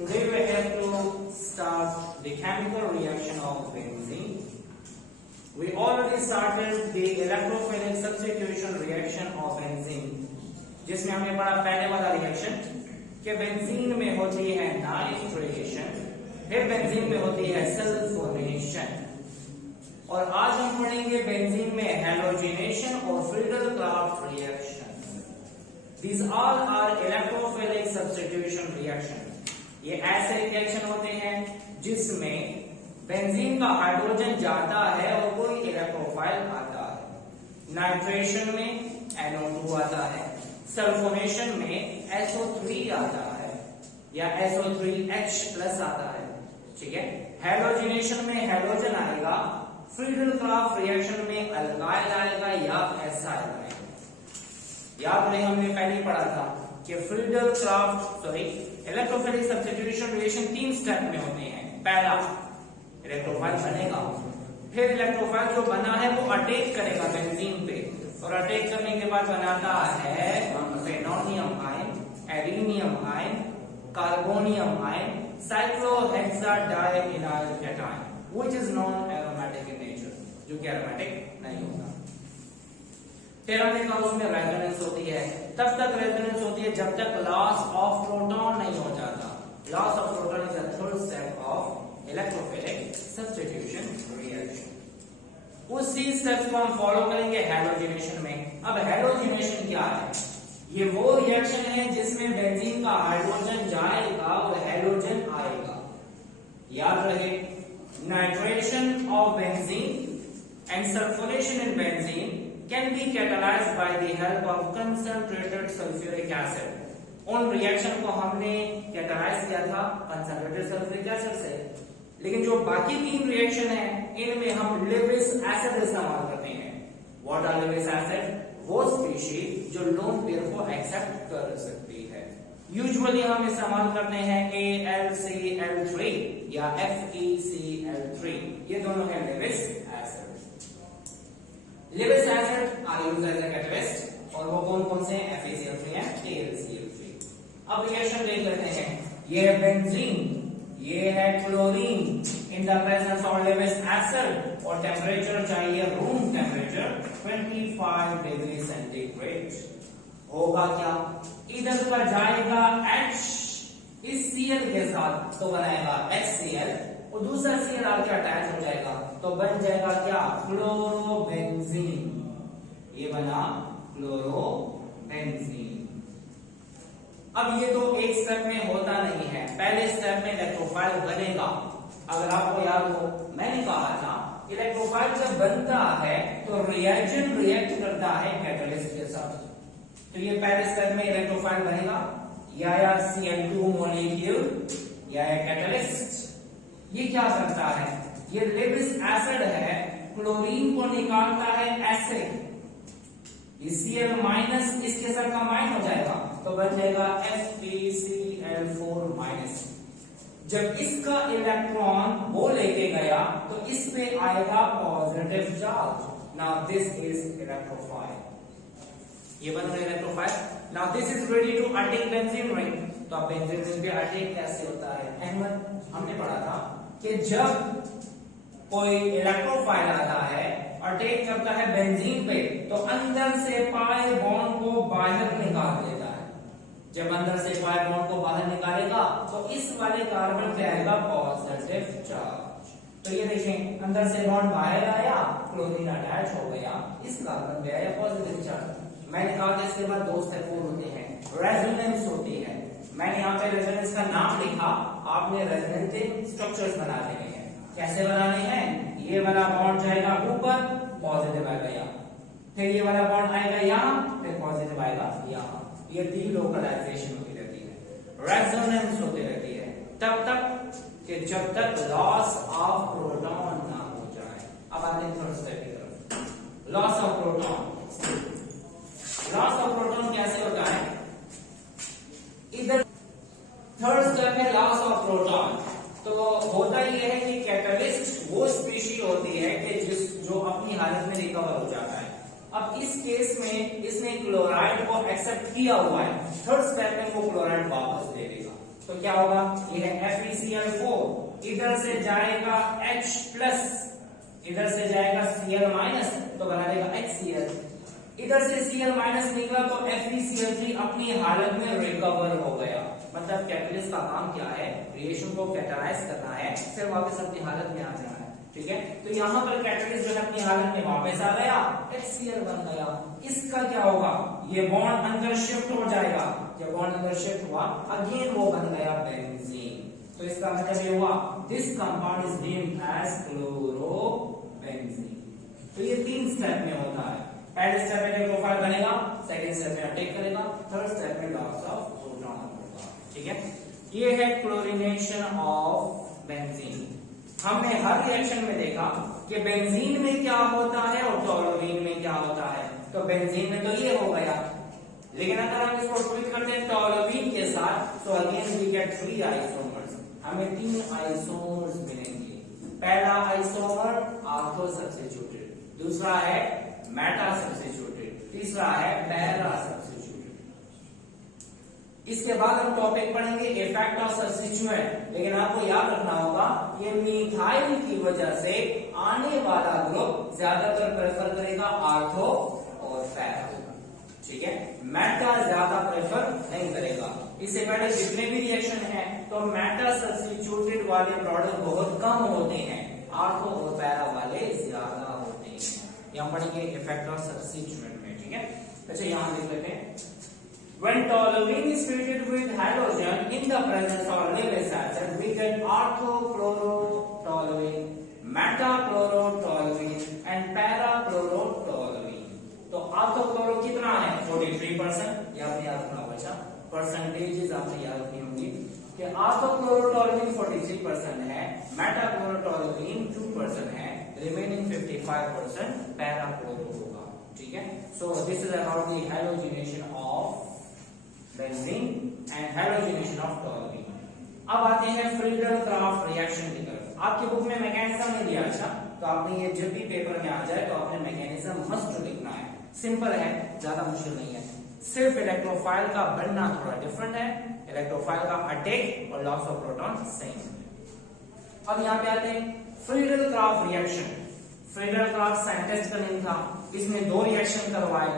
Today we have to start the chemical reaction of benzene. We already started the electrophilic substitution reaction of benzene, जिसमें हमने पढ़ा पहले वाला reaction कि benzene में होती है नाइट्रेशन, फिर बेंजीन में होती है सल्फोनेशन, और आज हम पढ़ेंगे बेंजीन में हैलोजिनेशन और Friedel-Crafts reaction. These all are electrophilic substitution reaction. ये ऐसे रिएक्शन होते हैं जिसमें बेंजीन का हाइड्रोजन जाता है और कोई इलेक्ट्रोफाइल आता है. नाइट्रेशन में NO2 आता है, सल्फोनेशन में SO3 आता है या SO3H+ आता है. ठीक है. हैलोजिनेशन में हैलोजन आएगा, फ्रीडल-क्राफ्ट रिएक्शन में अल्काइल आएगा या एसाइल आएगा. याद रहे हमने पहले ही पढ़ा था कि इलेक्ट्रोफिलिक सब्स्टिट्यूशन रिएक्शन 3 स्टेप में होते हैं. पहला इलेक्ट्रोफाइल बनेगा, फिर इलेक्ट्रोफाइल जो बना है वो अटैक करेगा बेंजीन पे, और अटैक करने के बाद बनाता है phenonium ion, aluminium ion, carbonium ion, cyclohexadienyl cation which is non aromatic in nature, जो कि एरोमेटिक नहीं होता. फिर हमने कहा उसमें रेजोनेंस होती है. तब तक रेजोनेंस होती है जब तक लॉस ऑफ प्रोटॉन नहीं हो जाता. Loss of proton is the third step of electrophilic substitution reaction. उसी स्टेप्स को हम फॉलो करेंगे हैलोजिनेशन में. अब हैलोजिनेशन क्या है? ये वो रिएक्शन है जिसमें बेंजीन का हाइड्रोजन जाएगा और हैलोजन आएगा. याद रहे, nitration of benzene and sulphonation in benzene can be catalyzed by the help of concentrated sulfuric acid. उन रिएक्शन को हमने कैटालाइज किया था कंसंट्रेटेड सल्फ्यूरिक एसिड से, लेकिन जो बाकी 3 रिएक्शन है इनमें हम लेविस एसिड इस्तेमाल करते हैं. What are Lewis acid? वो स्पीशीज जो लोन पेयर को एक्सेप्ट कर सकती है. यूजुअली हम इस्तेमाल करते हैं AlCl3 या FeCl3. ये दोनों है Lewis acid. Lewis acid are used as a catalyst, और वो कौन कौन से हैं? FeCl3 and AlCl3. अब रिएक्शन देख लेते हैं. ये है बेंजीन, ये है chlorine in the presence of Lewis acid, और टेम्परेचर चाहिए रूम टेम्परेचर 25 डिग्री सेंटीग्रेड. होगा क्या? इधर का जाएगा H इस Cl के साथ तो बनाएगा HCl, और दूसरा Cl आके अटैच हो जाएगा तो बन जाएगा क्या? क्लोरोबेंजीन. ये बना क्लोरोबेंजीन. अब ये तो एक स्टेप में होता नहीं है. पहले स्टेप में इलेक्ट्रोफाइल बनेगा. अगर आपको याद हो, मैंने कहा था इलेक्ट्रोफाइल जब बनता है तो रिएजेंट रिएक्ट करता है कैटलिस्ट के साथ. तो ये पहले स्टेप में इलेक्ट्रोफाइल बनेगा, या Cl2 मॉलिक्यूल या कैटलिस्ट. ये क्या करता है? ये लेविस एसिड है, क्लोरीन को निकालता है एसिड. Cl- इसके साथ कंबाइन हो जाएगा तो बन जाएगा FeCl4-. जब इसका इलेक्ट्रॉन वो लेके गया तो इस पे आएगा positive charge. Now this is electrophile. ये बन रहा electrophile. Now this is ready to attack benzene ring. तो अब बेंजीन रिंग पे अटैक कैसे होता है? अहमद, हमने पढ़ा था कि जब कोई इलेक्ट्रोफाइल आता है, अटैक करता है बेंजीन पे, तो अंदर से पाई बॉन्ड को बाहर निकाल देता है. जब अंदर से पाई बॉन्ड को बाहर निकालेगा तो इस वाले कार्बन पे आएगा पॉजिटिव चार्ज. तो ये देखें, अंदर से बॉन्ड बाहर आया, क्लोरीन अटैच हो गया, इस कार्बन पे आया पॉजिटिव चार्ज. मैंने कहा कि इसके बाद 2 स्टेप और होते हैं. रेजोनेंस होती है. मैंने यहाँ पे रेजोनेंस का नाम लिखा, आपने रेजोनेंटिव स्ट्रक्चर्स बना देने हैं. कैसे बनाने हैं? ये वाला बॉन्ड जाएगा ऊपर, पॉजिटिव आएगा यहाँ, फिर ये वाला बॉन्ड आएगा यहाँ, फिर पॉजिटिव आएगा यहाँ. ये डीलोकलाइजेशन होती रहती है, रेजोनेंस होती रहती है तब तक कि जब तक लॉस ऑफ प्रोटॉन ना हो जाए. अब आते हैं थर्ड स्टेप की तरफ. Loss of proton. Loss of proton कैसे होता है? इधर थर्ड स्टेप में लॉस ऑफ प्रोटॉन. तो होता यह है कि कैटलिस्ट वो स्पीशीज होती है कि जो अपनी हालत में रिकवर हो जाता है. अब इस केस में इसने क्लोराइड को एक्सेप्ट किया हुआ है. थर्ड स्टेप में वो क्लोराइड वापस दे देगा. तो क्या होगा, ये है FeCl4, इधर से जाएगा H+, इधर से जाएगा Cl- तो बना देगा HCl, इधर से Cl- निकला तो FeCl3 अपनी हालत में रिकवर हो गया। मतलब कैटलिस्ट का काम क्या है, रिएक्शन को कैटालाइज करना है, फिर वापस अपनी हालत में आ जाना है। ठीक है, तो यहाँ पर कैटलिस्ट जो है अपनी हालत में वापस आ गया, HCl बन गया। इसका क्या होगा, ये बॉन्ड अंदर शिफ्ट हो जाएगा, जब बॉन्ड अंदर शिफ्ट हुआ अगेन वो बन गया बेंजीन। तो इसका मतलब ये हुआ this compound is named as chlorobenzene. तो ये 3 स्टेप में होता है। पहले स्टेप में प्रोफाइल बनेगा, सेकंड स्टेप में अटैक करेगा, थर्ड स्टेप में लॉस ऑफ प्रोटॉन होगा। ठीक है, ये है क्लोरीनेशन ऑफ बेंजीन। हमने हर रिएक्शन में देखा कि बेंजीन में क्या होता है और टोलुइन में क्या होता है। तो बेंजीन में तो ये हो गया, लेकिन अगर हम इसको ट्रीट करते हैं टोलुइन के साथ, तो अगेन वी गेट 3 आइसोमर्स, हमें 3 आइसोमर्स मिलेंगे। पहला आइसोमर आर्थो सब्स्टिट्यूटेड, दूसरा है मेटा सब्स्टिट्यूटेड, तीसरा है पैरा सब्स्टिट्यूटेड। इसके बाद हम टॉपिक पढ़ेंगे इफेक्ट ऑफ सब्स्टिट्यूएंट, लेकिन आपको याद रखना होगा ये मिथाइल की वजह से आने वाला ग्रुप ज्यादातर प्रेफर करेगा आर्थो और पैरा। ठीक है, मेटा ज्यादा प्रेफर नहीं करेगा। इससे पहले जितने भी रिएक्शन है तो मेटा सब्स्टिट्यूटेड वाले प्रोडक्ट बहुत कम होते हैं, आर्थो और पैरा वाले ज्यादा होते हैं। यहाँ पढ़ेंगे इफेक्ट ऑफ सब्स्टिट्यूएंट में। ठीक है, अच्छा यहाँ देख लेते हैं। When toluene is treated with hydrogen in the presence of Lewis acid, we get orthochlorotoluene, metachlorotoluene and parachlorotoluene. तो ऑर्थोक्लोरो कितना है, 43%, ये आपने याद रखना होगा। परसेंटेजेस आपने याद रखनी होंगी कि ऑर्थोक्लोरोटoluene 43% है, मेटाक्लोरोटoluene 2% है, रिमेनिंग 55% पैराक्लोरो होगा। ठीक है, सो this is about the halogenation of benzene and halogenation of toluene. अब आते हैं फ्रीडल-क्राफ्ट रिएक्शन की तरफ। आपकी बुक में मैकेनिज्म नहीं दिया, अच्छा तो आपने ये जब भी पेपर में आ जाए तो आपने मैकेनिज्म मस्ट लिखना है। सिंपल है, ज्यादा मुश्किल नहीं है, सिर्फ इलेक्ट्रोफाइल का बनना थोड़ा डिफरेंट है, इलेक्ट्रोफाइल का अटैक और लॉस ऑफ प्रोटॉन सेम है। अब यहाँ पे आते हैं फ्रीडल-क्राफ्ट रिएक्शन। फ्रीडल-क्राफ्ट साइंटिस्ट का नेम था, इसने 2 रिएक्शन करवाए।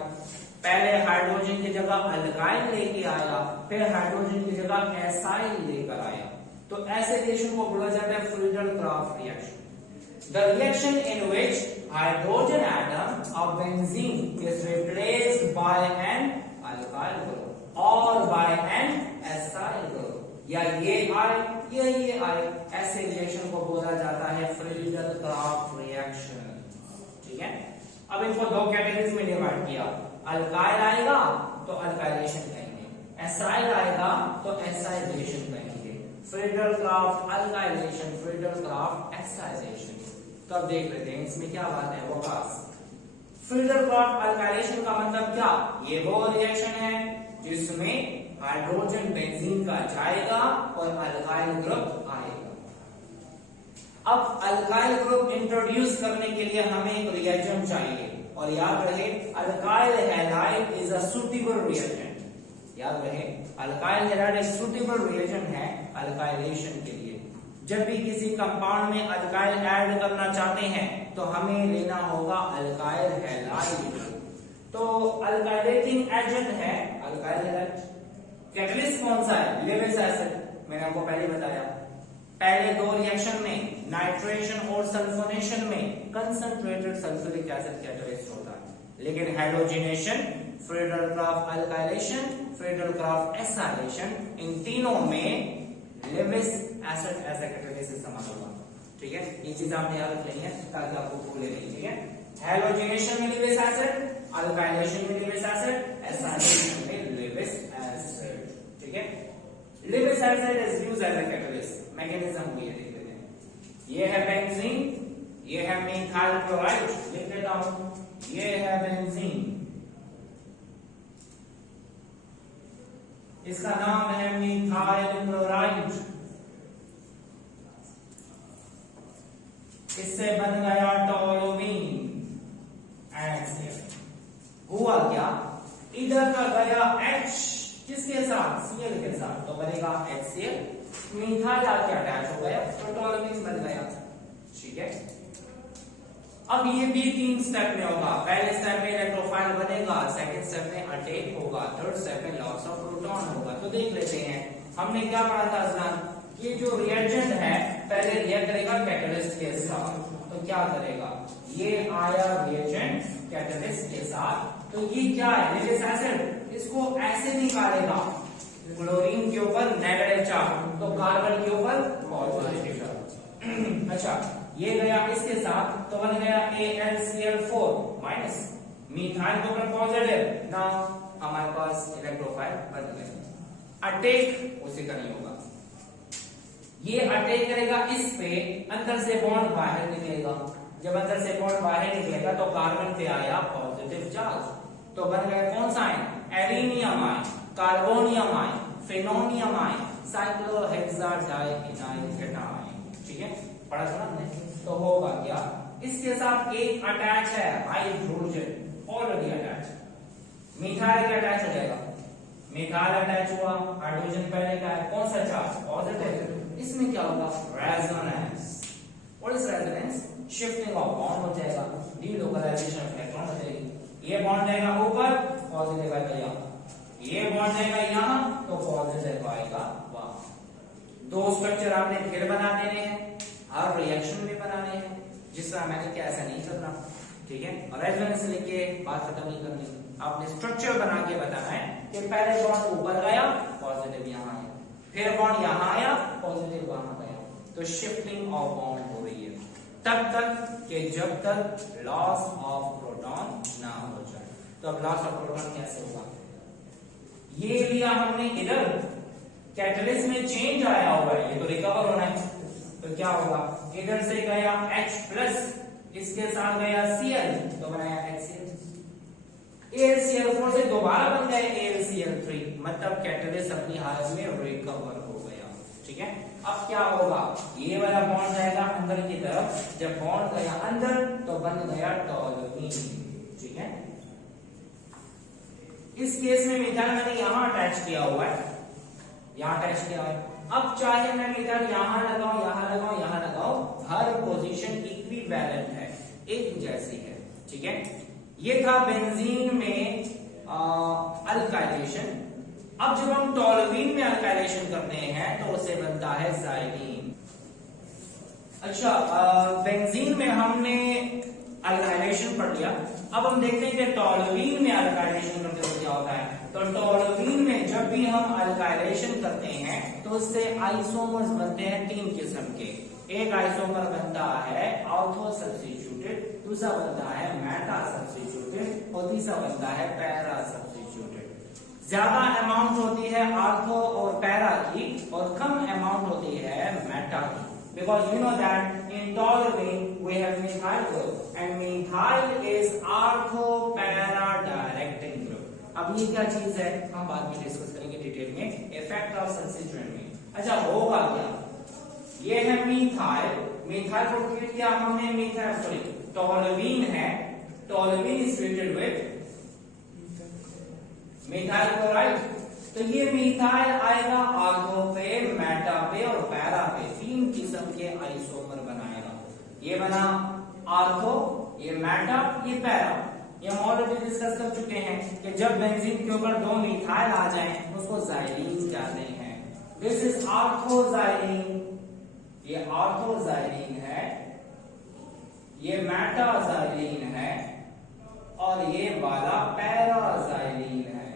पहले हाइड्रोजन की जगह अल्काइल लेके आया, फिर हाइड्रोजन की जगह एसाइल लेकर आया। तो ऐसे रिएक्शन को बोला जाता है Friedel Crafts reaction. The reaction in which hydrogen atom of benzene is replaced by an alkyl group और बाय एन एसाइल ग्रुप, या ये आए या ये आए, ऐसे रिएक्शन को बोला जाता है फ्रीडल-क्राफ्ट रिएक्शन। ठीक है, अब इनको 2 कैटेगरीज में डिवाइड किया। अल्काइल आएगा तो अल्काइलेशन कहेंगे, एसाइल आएगा तो एसाइलेशन कहेंगे। Friedel-Crafts alkylation, Friedel Crafts acylation. तो अब देख लेते हैं इसमें क्या बात है। वो खास फ्रीडल-क्राफ्ट अल्काइलेशन का मतलब क्या, ये वो रिएक्शन है जिसमें हाइड्रोजन बेंजीन का जाएगा और अल्काइल ग्रुप आएगा। अब अल्काइल ग्रुप इंट्रोड्यूस करने के लिए हमें एक रिएजेंट चाहिए, और याद रहे alkyl halide is a suitable reagent. याद रहे अल्काइल हैलाइड एक सुटेबल रिएजेंट है अल्काइलेशन के लिए। जब भी किसी कंपाउंड में अल्काइल ऐड करना चाहते हैं तो हमें लेना होगा अल्काइल हैलाइड। तो अल्काइलेटिंग एजेंट है अल्काइल हैलाइड। कैटलिस्ट कौन सा है, लेविस एसिड, मैंने आपको पहले बताया। पहले 2 रिएक्शन में नाइट्रेशन और सल्फोनेशन में कंसंट्रेटेड सल्फ्यूरिक एसिड कैटलिस्ट होता है, लेकिन halogenation, Friedel Crafts alkylation, Friedel Crafts acylation, इन तीनों में Lewis acid as a catalyst इस्तेमाल होगा। ठीक है, ये चीज आपने याद रखनी है ताकि आपको भूले नहीं। ठीक है, हैलोजिनेशन में लेविस एसिड, अल्काइलेशन में लेविस एसिड, एसाइलेशन में लेविस एसिड। ठीक है, Lewis acid is used as a catalyst. Mechanism हुई है, देख लेते हैं। ये है बेंजीन, ये है मिथाइल क्लोराइड, लिख लेता हूं, ये है बेंजीन, इसका नाम है मिथाइल क्लोराइड। इससे बन गया टोलुइन एसिड। हुआ क्या, इधर का गया H किसके साथ, Cl के साथ, तो बनेगा HCl, मिथाइल आके अटैच हो गया तो टोल्यूइन बन गया। ठीक है, अब ये भी 3 स्टेप में होगा। पहले स्टेप में इलेक्ट्रोफाइल बनेगा, सेकंड स्टेप में अटैक होगा, थर्ड स्टेप में लॉस ऑफ प्रोटॉन होगा। तो देख लेते हैं हमने क्या पढ़ा था अजलान, ये जो रिएजेंट है पहले रिएक्ट करेगा कैटलिस्ट के साथ, तो क्या करेगा, ये आया रिएजेंट कैटलिस्ट के साथ, तो ये क्या है, लिविक एसिड, इसको ऐसे निकालेगा, क्लोरीन के ऊपर नेगेटिव चार्ज तो कार्बन के ऊपर पॉजिटिव चार्ज। अच्छा, ये गया इसके साथ तो बन गया AlCl4 माइनस, मिथाइल के ऊपर पॉजिटिव, ना हमारे पास इलेक्ट्रोफाइल बन गया। अटैक उसी का नहीं होगा, ये अटैक करेगा इस पे, अंदर से बॉन्ड बाहर निकलेगा, जब अंदर से बॉन्ड बाहर निकलेगा तो कार्बन पे आया पॉजिटिव चार्ज, तो बन गया कौन सा आयन, arenium ion, carbonium ion, phenonium ion, cyclohexadiethyl cation. ठीक है, पढ़ा सुना हमने, तो होगा क्या, इसके साथ एक अटैच है हाइड्रोजन ऑलरेडी अटैच, मिथाइल के अटैच हो जाएगा, मिथाइल अटैच हुआ, हाइड्रोजन पहले का है, कौन सा चार्ज, पॉजिटिव, इसमें क्या होगा, resonance. What is resonance, shifting of bond हो जाएगा, डीलोकलाइजेशन ऑफ इलेक्ट्रॉन हो जाएगी, ये बॉन्ड जाएगा ऊपर, पॉजिटिव आएगा यहाँ, ये बॉन्ड जाएगा यहाँ तो पॉजिटिव आएगा वहां। दो स्ट्रक्चर आपने फिर बना देने हैं, हर रिएक्शन में बनाने हैं, जिस तरह मैंने क्या ऐसा नहीं करना। ठीक है, और रेजोनेंस लेके बात खत्म नहीं करनी, आपने स्ट्रक्चर बना के बताना है कि पहले बॉन्ड ऊपर गया, पॉजिटिव यहाँ आया, फिर बॉन्ड यहाँ आया, पॉजिटिव वहां गया, तो शिफ्टिंग ऑफ बॉन्ड हो रही है तब तक कि जब तक लॉस ऑफ प्रोटॉन ना हो जाए। तो अब लॉस ऑफ प्रोटॉन कैसे होगा, ये लिया हमने इधर, कैटलिस्ट में चेंज आया हुआ है, ये तो रिकवर होना है, तो क्या होगा, इधर से गया H+, इसके साथ गया Cl, तो बनाया HCl, AlCl4 से दोबारा बन गया AlCl3, मतलब कैटलिस्ट अपनी हालत में रिकवर हो गया। ठीक है, अब क्या होगा, ये वाला बॉन्ड जाएगा अंदर की तरफ, जब बॉन्ड गया अंदर तो बन गया टोल्यूइन। ठीक है, इस केस में मिथाइल मैंने यहां अटैच किया हुआ है, यहां अटैच किया हुआ है, अब चाहे मैं मिथाइल यहां लगाऊं, यहां लगाऊं, यहां लगाऊं, हर पोजीशन इक्विवेलेंट है, एक जैसी है। ठीक है, ये था बेंजीन में अल्काइलेशन। अब जब हम टोल्यूइन में अल्काइलेशन करते हैं तो उसे बनता है ज़ाइलीन। अच्छा, बेंजीन में हमने अल्काइलेशन पढ़ लिया, अब हम देखते हैं कि टोल्यूइन में अल्काइलेशन करते हुए क्या होता है। तो टोल्यूइन में जब भी हम अल्काइलेशन करते हैं तो उससे आइसोमर्स बनते हैं 3 किस्म के, एक आइसोमर बनता है ऑर्थो सब्स्टिट्यूटेड, दूसरा बनता है मेटा सब्स्टिट्यूटेड और तीसरा बनता है पैरा सब्स्टिट्यूटेड। ज्यादा अमाउंट होती है ऑर्थो और पैरा की और कम अमाउंट होती है मेटा की, because you know that in toluene we have methyl group and methyl is ortho para directing group। अब ये क्या चीज है हम बाद में डिस्कस करेंगे डिटेल में, इफेक्ट ऑफ सब्स्टिट्यूएंट में। अच्छा, होगा क्या, ये है मिथाइल, मिथाइल को ट्रीट किया हमने, मिथाइल सॉरी टोल्यूइन है, toluene is treated with methyl chloride, तो ये मिथाइल आएगा ऑर्थो पे, मेटा पे और पैरा पे, 3 किस्म के आइसोमर बनाएगा। ये बना ऑर्थो, ये मेटा, ये पैरा। ये हम ऑलरेडी डिस्कस कर चुके हैं कि जब बेंजीन के ऊपर 2 मिथाइल आ जाएं उसको ज़ाइलीन कहते हैं। दिस इज ऑर्थोज़ाइलीन, ये ऑर्थोज़ाइलीन है, ये मेटाज़ाइलीन है और ये वाला पैराज़ाइलीन है।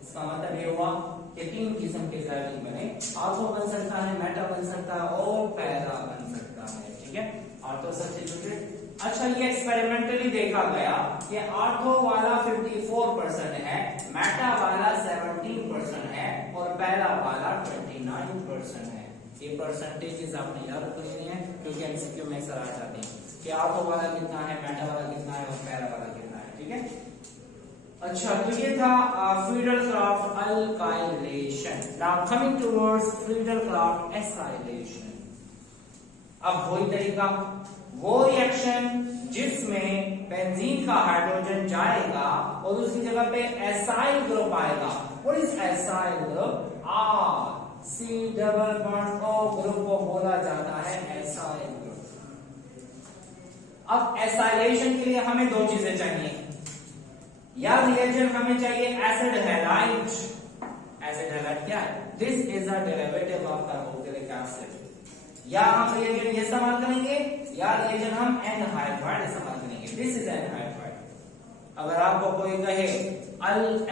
इसका मतलब ये हुआ कि 3 किस्म के ज़ाइलीन बने, ऑर्थो बन सकता है, मेटा बन सकता है और पैरा बन सकता है। ठीक है, ऑर्थो सब्स्टिट्यूटेड। अच्छा, ये एक्सपेरिमेंटली देखा गया कि ऑर्थो वाला 54% है, मेटा वाला 17% है और पैरा वाला 29% है। ये परसेंटेजेस आपने याद रख लेने हैं क्योंकि एमसीक्यू में अक्सर आ जाते हैं कि ऑर्थो वाला कितना है, मेटा वाला कितना है और पैरा वाला कितना है। ठीक है, अच्छा, तो ये था Friedel-Crafts alkylation. Now coming towards Friedel-Crafts acylation. अब वही तरीका, वो रिएक्शन जिसमें बेंजीन का हाइड्रोजन जाएगा और उसकी जगह पे एसाइल ग्रुप आएगा, what is acyl group? R C double bond O group को बोला जाता है एसाइल ग्रुप। अब एसाइलेशन के लिए हमें दो चीजें चाहिए, या रिएजेंट हमें चाहिए एसिड हैलाइड। एसिड हैलाइड क्या है? This is a derivative of carboxylic acid. या हम रिएजेंट ये इस्तेमाल करेंगे या रिएजेंट हम एनहाइड्राइड इस्तेमाल करेंगे। This is anhydride. अगर आपको कोई कहे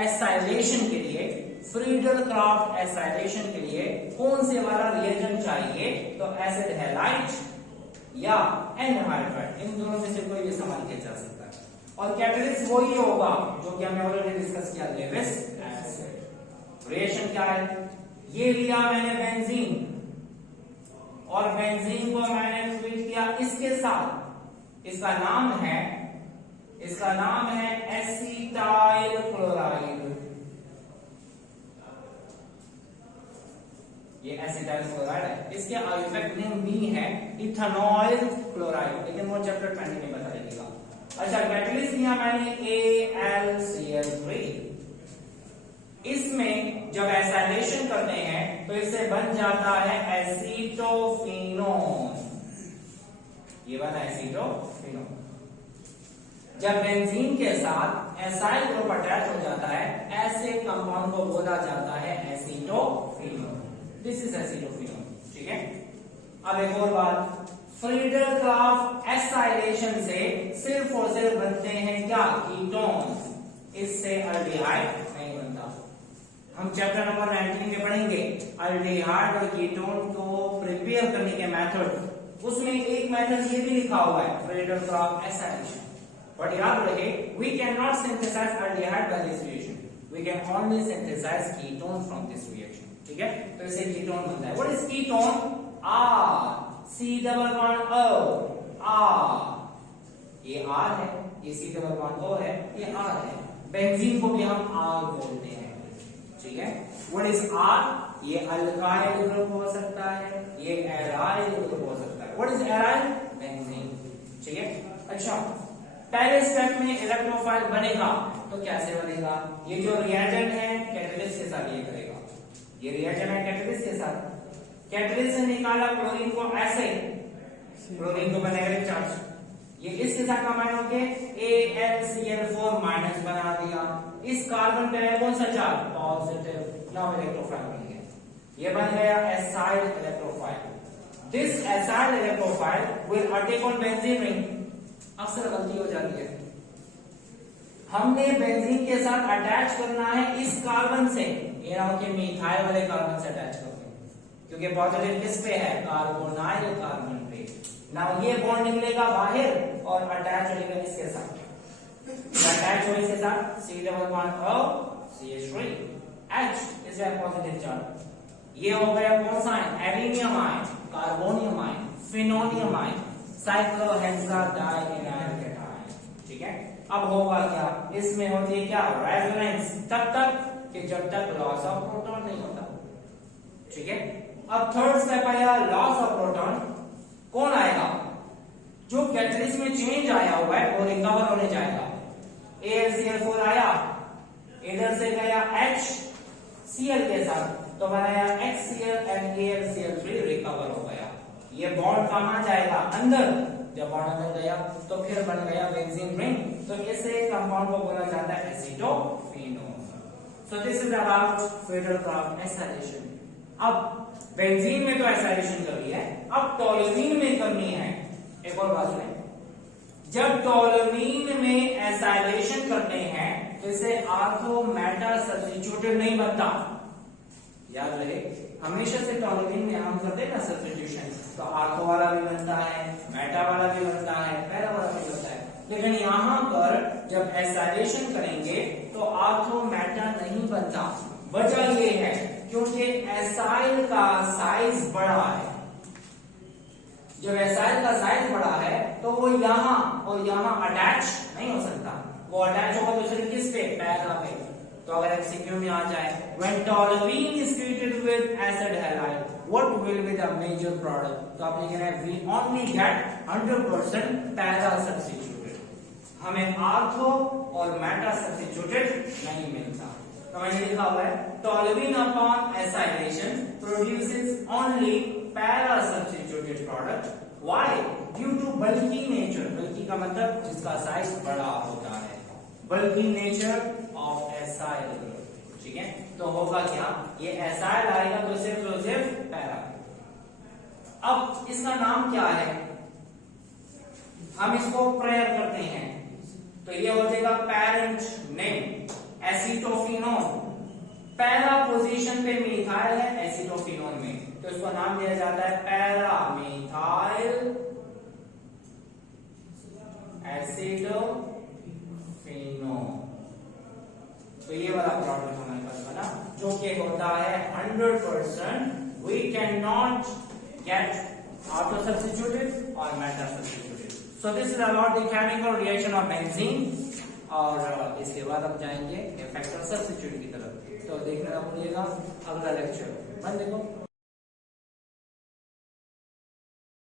एसाइलेशन के लिए, फ्रीडल क्राफ्ट एसाइलेशन के लिए कौन से वाला रिएजेंट चाहिए, तो एसिड हैलाइड या एनहाइड्राइड, इन दोनों में से कोई भी इस्तेमाल किया जा सकता है। और कैटलिस्ट वही होगा जो कि हमने ऑलरेडी डिस्कस किया, लेविस एसिड। रिएक्शन क्या है? ये लिया मैंने बेंजीन, और बेंजीन को मैंने ट्रीट किया इसके साथ, इसका नाम है एसीटाइल क्लोराइड। ये एसिटाइल क्लोराइड है। इसके इफेक्ट नेम भी है इथेनॉल क्लोराइड, लेकिन वो चैप्टर 20 में बता दीजिएगा। अच्छा, कैटलिस्ट लिया मैंने AlCl3। इसमें जब एसाइलेशन करते हैं तो इससे बन जाता है एसीटोफिनोन। ये बना एसीटोफिनोन। जब बेंजीन के साथ एसाइल ग्रुप अटैच हो जाता है, ऐसे कंपाउंड को बोला जाता है एसीटोफिनोन। This is acetophenone. ठीक है। अब एक और बात, फ्रीडल क्राफ्ट एसाइलेशन से सिर्फ और सिर्फ बनते हैं क्या? कीटोन्स। इससे अल्डिहाइड नहीं बनता। हम चैप्टर नंबर 19 में पढ़ेंगे अल्डिहाइड और कीटोन को प्रिपेयर करने के मेथड। उसमें एक मेथड ये भी लिखा हुआ है, फ्रीडल क्राफ्ट एसाइलेशन। बट याद रहे, we can not synthesise aldehyde by this reaction, we can only synthesise ketone from this reaction. ठीक है, तो इससे कीटोन बनता है। What is ketone? R C double bond O, R। ये R है, ये C डबल बॉन्ड O है, ये R है। बेंजीन को भी हम R बोलते हैं। ठीक है। What is R? ये अल्काइल ग्रुप हो सकता है, ये एराइल ग्रुप हो सकता है। What is aryl? बेंजीन। ठीक है। अच्छा, पहले स्टेप में इलेक्ट्रोफाइल बनेगा तो कैसे बनेगा? ये जो रिएजेंट है कैटलिस्ट के साथ ये करेगा। ये रिएजेंट है कैटलिस्ट के साथ, कैटलिस्ट से निकाला क्लोरीन को, ऐसे क्लोरीन को बनेगा चार्ज। ये इसके साथ कंबाइन होके AlCl4 माइनस बना दिया। इस कार्बन पे है कौन सा चार्ज? पॉजिटिव। नाउ इलेक्ट्रोफाइल बन गया। ये बन गया acyl electrophile. This acyl electrophile will attack on benzene ring. अक्सर गलती हो जाती है, हमने बेंजीन के साथ अटैच करना है इस कार्बन से, ये ना हो कि मिथाइल वाले कार्बन से अटैच करते हैं, क्योंकि पॉजिटिव किस पे है? कार्बोनाइल कार्बन पे। ना ये बॉन्ड निकलेगा बाहर और अटैच हो जाएगा इसके साथ। अटैच हो इसके साथ C double bond O CH3 H is a positive charge. ये हो गया कौन सा आयन? Aluminium ion, carbonium ion, phenonium ion, cyclohexadienyl cation. ठीक है। अब होगा क्या? इसमें होती है क्या? रेजोनेंस। तब तक कि जब तक लॉस ऑफ प्रोटॉन नहीं होता। ठीक है। अब थर्ड स्टेप आया लॉस ऑफ प्रोटॉन। कौन आएगा? जो कैटलिस्ट में चेंज आया हुआ है वो रिकवर होने जाएगा। AlCl4 आया, इधर से गया HCl के साथ, तो बनाया HCl एंड AlCl3 रिकवर हो गया। ये बॉन्ड कहां जाएगा? अंदर। जब बॉन्ड अंदर गया तो फिर बन गया बेंजीन रिंग। तो इसे कंपाउंड को बोला जाता है acetophenone. So this is about Friedel Crafts acylation. अब बेंजीन में तो एसाइलेशन कर लिया है, अब टोल्यूइन में करनी है। एक और बात सुने, जब टोल्यूइन में एसाइलेशन करते हैं तो इसे आर्थो मेटा सब्स्टिट्यूटेड नहीं बनता। याद रहे, हमेशा से टोल्यूइन में हम करते हैं ना सब्स्टिट्यूशन, तो आर्थो वाला भी बनता है, मेटा वाला भी बनता है, पैरा वाला भी बनता है। लेकिन यहां पर जब एसाइलेशन करेंगे तो आर्थो मेटा नहीं बनता। वजह ये है क्योंकि एसाइल का साइज बड़ा है। जब एसाइल का साइज बड़ा है तो वो यहां और यहां अटैच नहीं हो सकता। वो अटैच होगा तो सिर्फ किस पे? पैरा पे। तो अगर एमसीक्यू में आ जाए, when toluene is treated with acid halide, what will be the major product? तो आप लिखेंगे we only get 100% para substituted. हमें आर्थो और मेटा सब्स्टिट्यूटेड नहीं मिलता। तो मैंने लिखा हुआ है toluene upon acylation produces only para substituted product, why? Due to bulky nature, bulky का मतलब जिसका साइज बड़ा होता है, bulky nature of acyl group, ठीक है। तो होगा क्या, ये एसाइल आएगा तो सिर्फ पैरा। अब इसका नाम क्या है, हम इसको प्रेयर करते हैं, तो ये हो जाएगा parent name acetophenone. Para position पे मिथाइल है एसिटोफिनोन में, तो इसको नाम दिया जाता है पैरा मिथाइल एसिटोफिनोन। तो ये वाला प्रॉब्लम हमारे पास बना, जो कि होता है 100% we can not get ortho substituted और meta substituted. So this is about the chemical reaction of benzene, और इसके बाद हम जाएंगे फैक्टर सब्स्टिट्यूट की तरफ। तो देखना भूलिएगा अगला लेक्चर, बंद देखो।